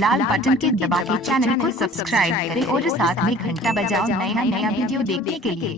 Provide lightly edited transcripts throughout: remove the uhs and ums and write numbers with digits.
लाल button के दबा के चैनल को सब्सक्राइब करें और साथ में घंटा बजाओ नया नया वीडियो देखने के लिए।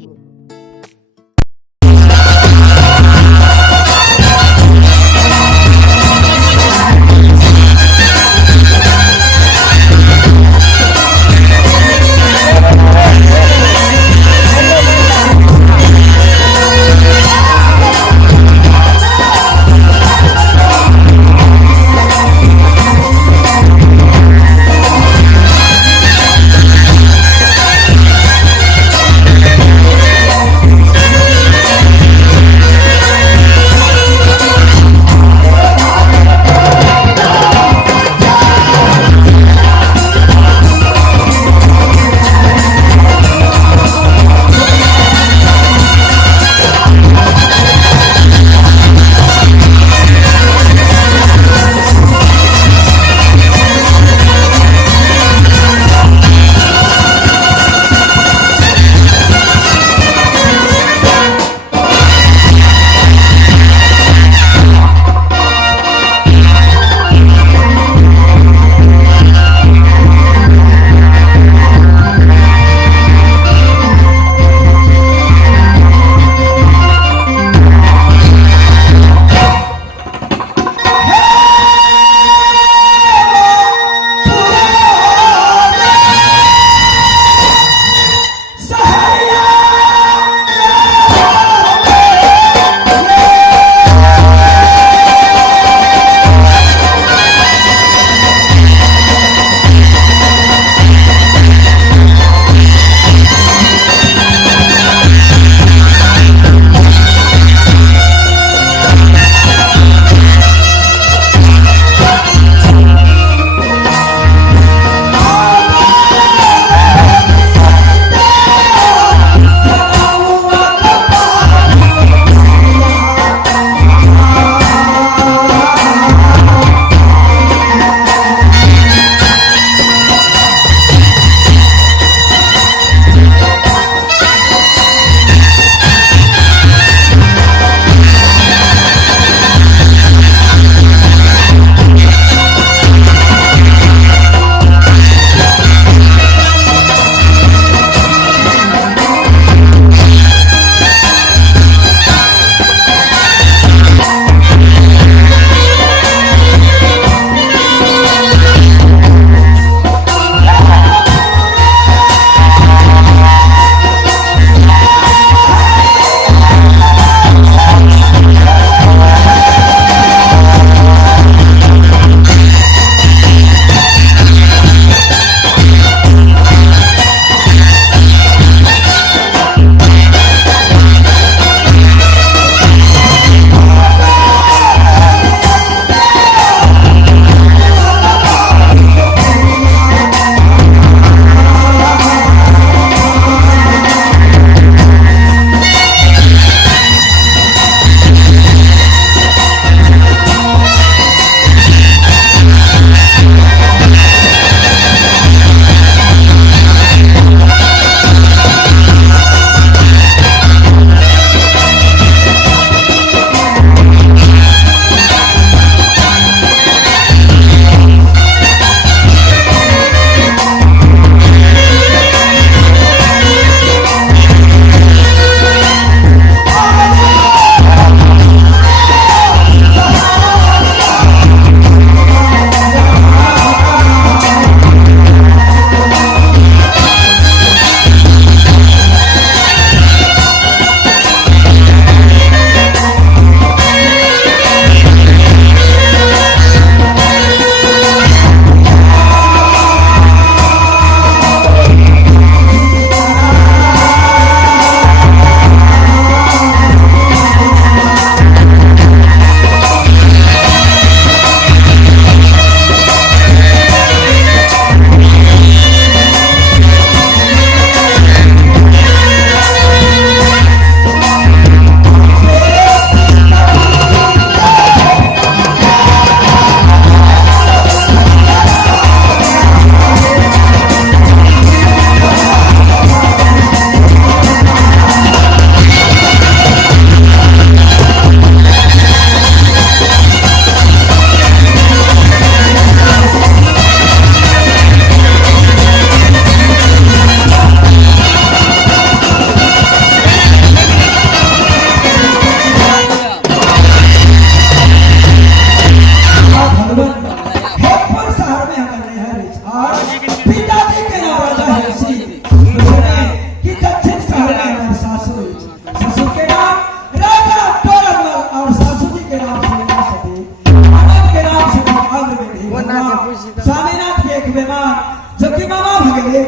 स्वामीनाथ के एक मेहमान जबकि मामा भगले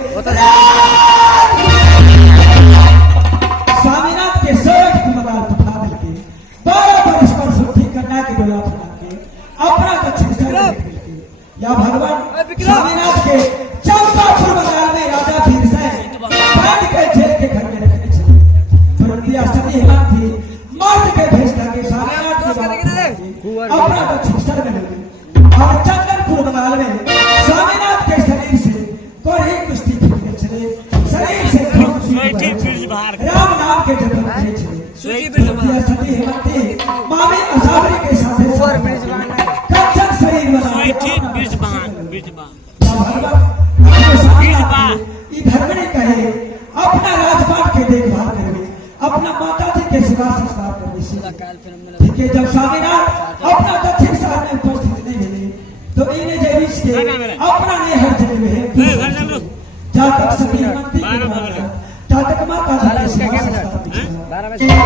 स्वामीनाथ के 100 कुमार उठा करके 12 वर्ष पर सुखी कन्या की डोला फुला के अपना दक्षिण या भगवान स्वामीनाथ के 14 पूर्वकाल में राजा भीर से बांध के जेल के घर में रखने चले तुरंत स्थिति हेमंत थी मर्द के भेज के स्वामीनाथ के अपना दक्षिण में लगी और चंदनपुर बंगाल में स्वामीनाथ के शरीर से कोई कुश्ती खेलने चले शरीर से राम नाम के जप करने चले सती हेमंती मामी असावरी के साथ कंचन शरीर वाला धर्मनी कहे अपना राजपाट के देखभाल करवे अपना माता जी के सेवा संस्कार करवे ठीक है। जब स्वामीनाथ अपना दक्षिण साल में उपस्थित नहीं मिले तो इन्हें जरीश के अपना ने हर जगह में जब तक सती हेमंती तब तक माता जी के सेवा संस्कार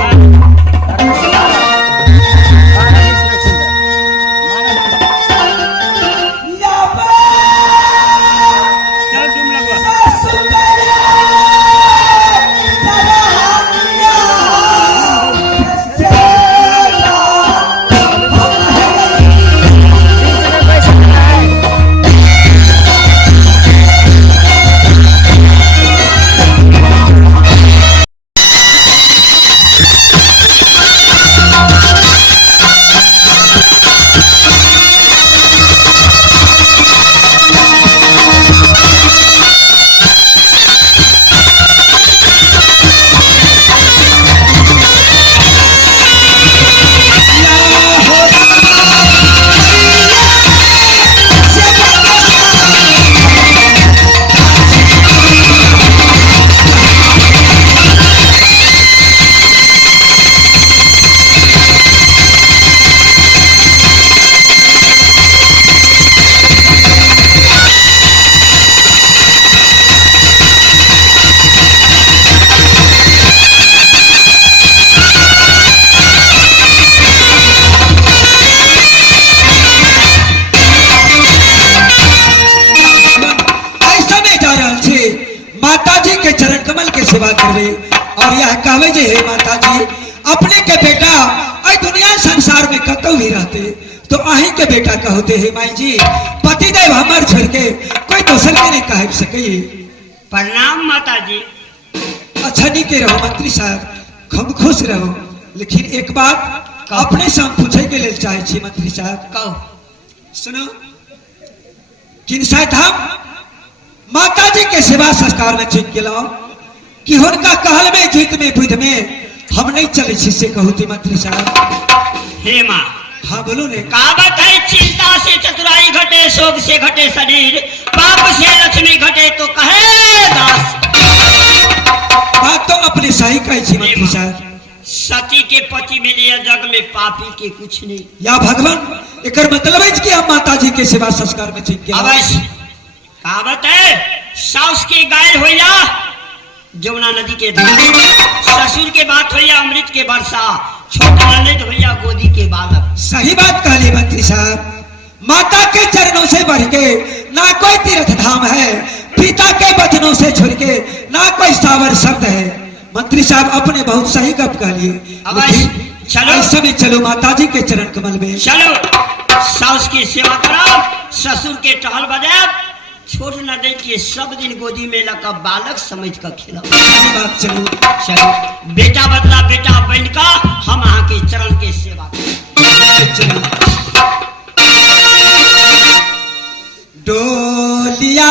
सेवा करवे और यह कहवे जे हे माता जी अपने के बेटा आई दुनिया संसार में कतौ भी रहते तो अही के बेटा कहते हे माई जी पति देव हमर छोड़ के कोई दोसर के नहीं कह सके। प्रणाम माता जी। अच्छा नहीं के रहो मंत्री साहब खूब खुश रहो लेकिन एक बात अपने से हम पूछे के लिए चाहे छी मंत्री साहब कहो सुनो किन शायद हम माता जी के सेवा संस्कार में चुन गेलो कि हुनका कहल में जीत में बुध में हम नहीं चले छी से कहूती मंत्री साहब। हे माँ हाँ बोलो ने कहावत है चिंता से चतुराई घटे शोक से घटे शरीर पाप से लक्ष्मी घटे तो कहे दास। बात तो अपने सही कही छी मंत्री साहब। सती के पति मिले जग में पापी के कुछ नहीं या भगवान एक मतलब है कि हम माता जी के सेवा संस्कार में चुन गेलो। अवश्य कहावत है साउस के गायल हो या जमुना नदी के ससुर के बात हो या अमृत के वर्षा छोटा ननद हो या गोदी के बालक। सही बात कहली मंत्री साहब माता के चरणों से बढ़ के ना कोई तीर्थ धाम है पिता के वचनों से छोड़ के ना कोई सावर शब्द है। मंत्री साहब अपने बहुत सही गप कहलिए। चलो समय चलो माता जी के चरण कमल में चलो साउस की सेवा करो ससुर के टहल बजाब छोड़ न दे कि सब दिन गोदी में लगा बालक समझ कर खिलाओ। बात चलो चलो बेटा बदला बेटा बन का हम यहाँ के चरण के सेवा चलो डोलिया